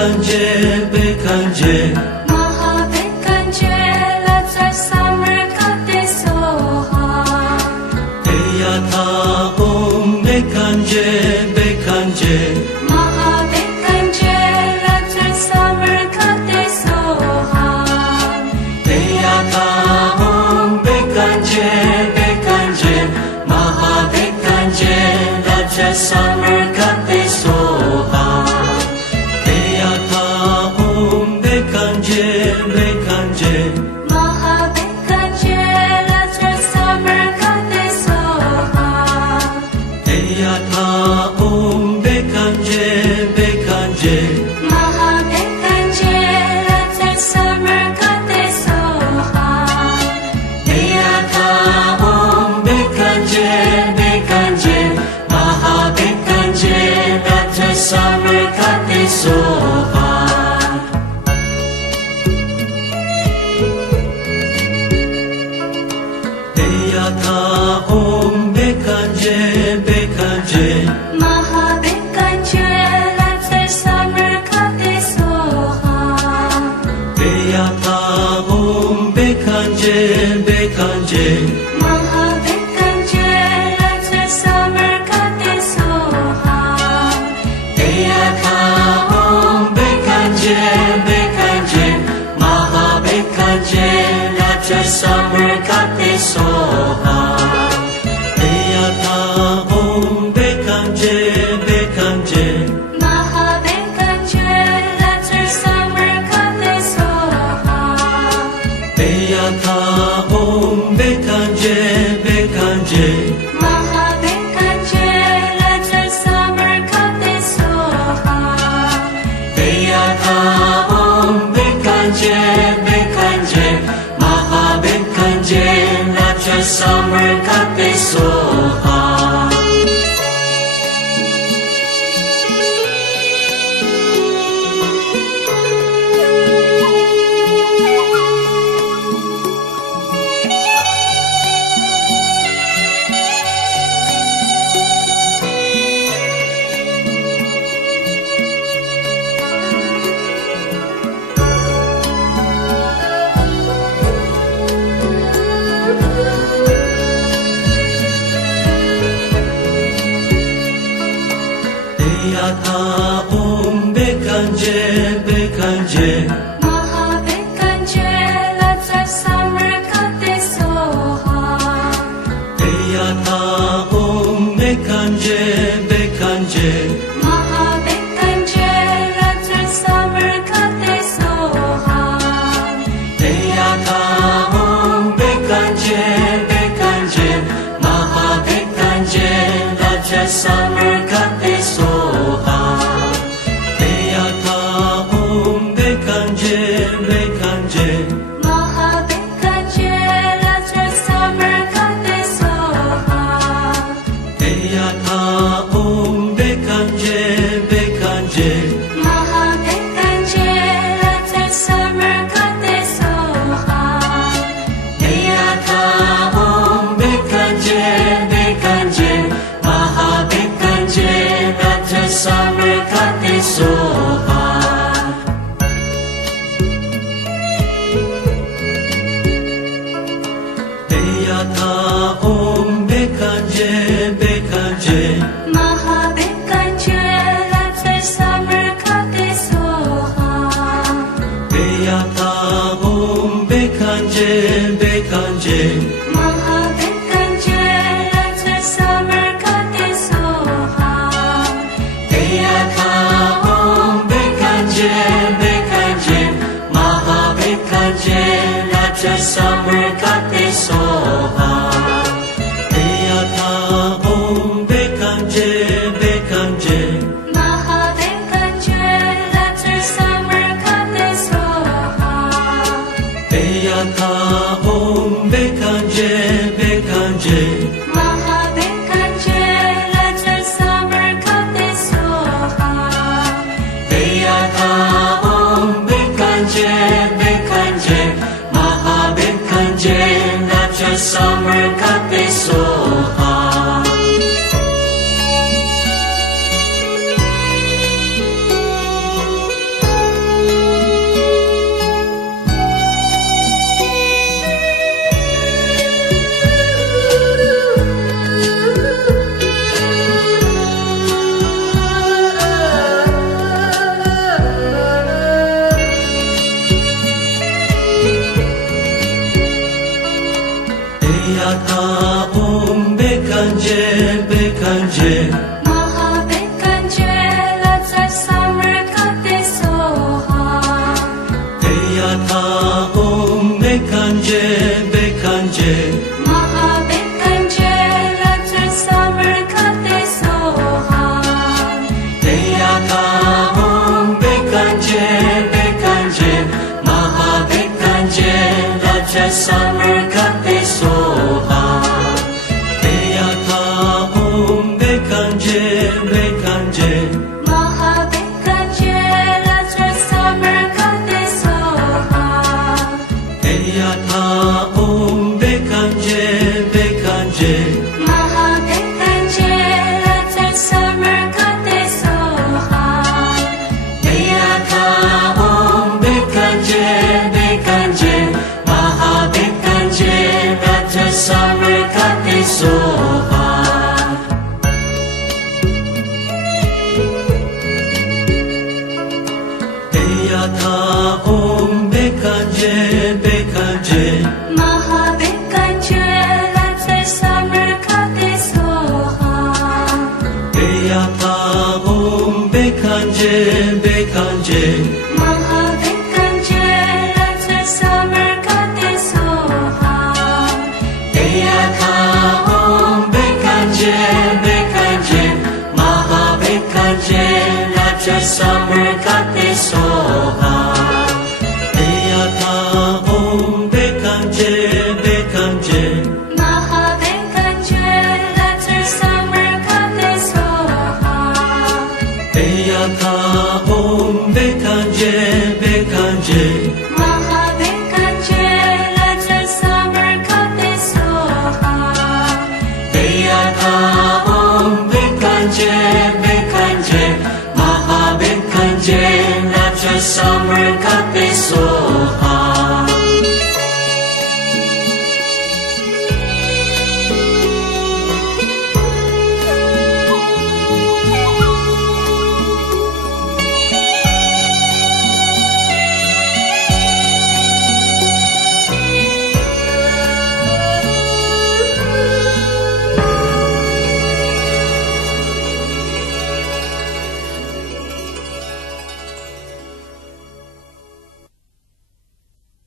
Bekanje, Bekanje, Maha Bekanje, let's summer kate soha. Eyata Om Bekanje, Bekanje, Maha Bekanje, let's summer kate soha. Eyata Om Bekanje, Bekanje, Maha Bekanje, Raja Summer Kate Soha. Eyata Om Bekanje, Bekanje, Maha Bekanje, let's summer kate soha. Eyata Om Bekanje, Bekanje, Maha Bekanje, let's summer kate soha. Eyata Om Bekanje, Bekanje, Maha Bekanje, Raja Summer Kate Soha. Eyata Om Bekanje, Bekanje, Maha Bekanje, let's summer kate soha. Eyata Om Bekanje, Bekanje, Maha Bekanje, let's summer kate soha. Eyata Om Bekanje, Bekanje, Maha Bekanje, Raja Summer Kate Soha. Eyata Om Bekanje, Bekanje, Maha Bekanje, let's summer kate soha. Eyata Om Bekanje, Bekanje, Maha Bekanje, let's summer kate soha. Eyata Om Bekanje, Bekanje, Maha Bekanje, Raja Summer Kate Soha. Eyata Om Bekanje, Bekanje, Maha Bekanje, let's summer kate soha. Eyata Om Bekanje, Bekanje, Maha Bekanje, let's summer kate soha. Eyata Om Bekanje, Bekanje, Maha Bekanje, Raja Summer Kate Soha. Eyata Om Bekanje, Bekanje, Maha Bekanje, let's summer kate soha. Eyata Om Bekanje, Bekanje, Maha Bekanje, let's summer kate soha. Eyata Om Bekanje, Bekanje, Maha Bekanje, Raja Summer Kate Soha. Eyata Om Bekanje, Bekanje, Maha Bekanje, let's summer kate soha. Eyata Om Bekanje, Bekanje, Maha Bekanje, let's summer kate soha. Eyata Om Bekanje, Bekanje, Maha Bekanje, Raja Summer Kate Soha. Eyata Om Bekanje, Bekanje, Maha Bekanje, let's summer kate soha. Eyata Om Bekanje, Bekanje, Maha Bekanje, let's summer kate soha. Eyata Om Bekanje, Bekanje, Maha Bekanje, Raja Summer Kate Soha. summer kape soha Deyata om bekanje bekanje Mahabekanje Let's summer kape soha Deyata om bekanje bekanje Mahabekanje Let's summer kape soha Deyata om bekanje bekanje Mahabekanje Rata summer kape soha Deyata om bekanje bekanje Mahabekanje Let's summer kape soha Deyata om bekanje bekanje Mahabekanje Let's summer kape soha Deyata om bekanje bekanje Mahabekanje Rata summer kape soha Deyata om bekanje bekanje Mahabekanje Let's summer kape soha Deyata om bekanje bekanje Mahabekanje Let's summer kape soha Deyata om bekanje bekanje Mahabekanje Rata summer kape soha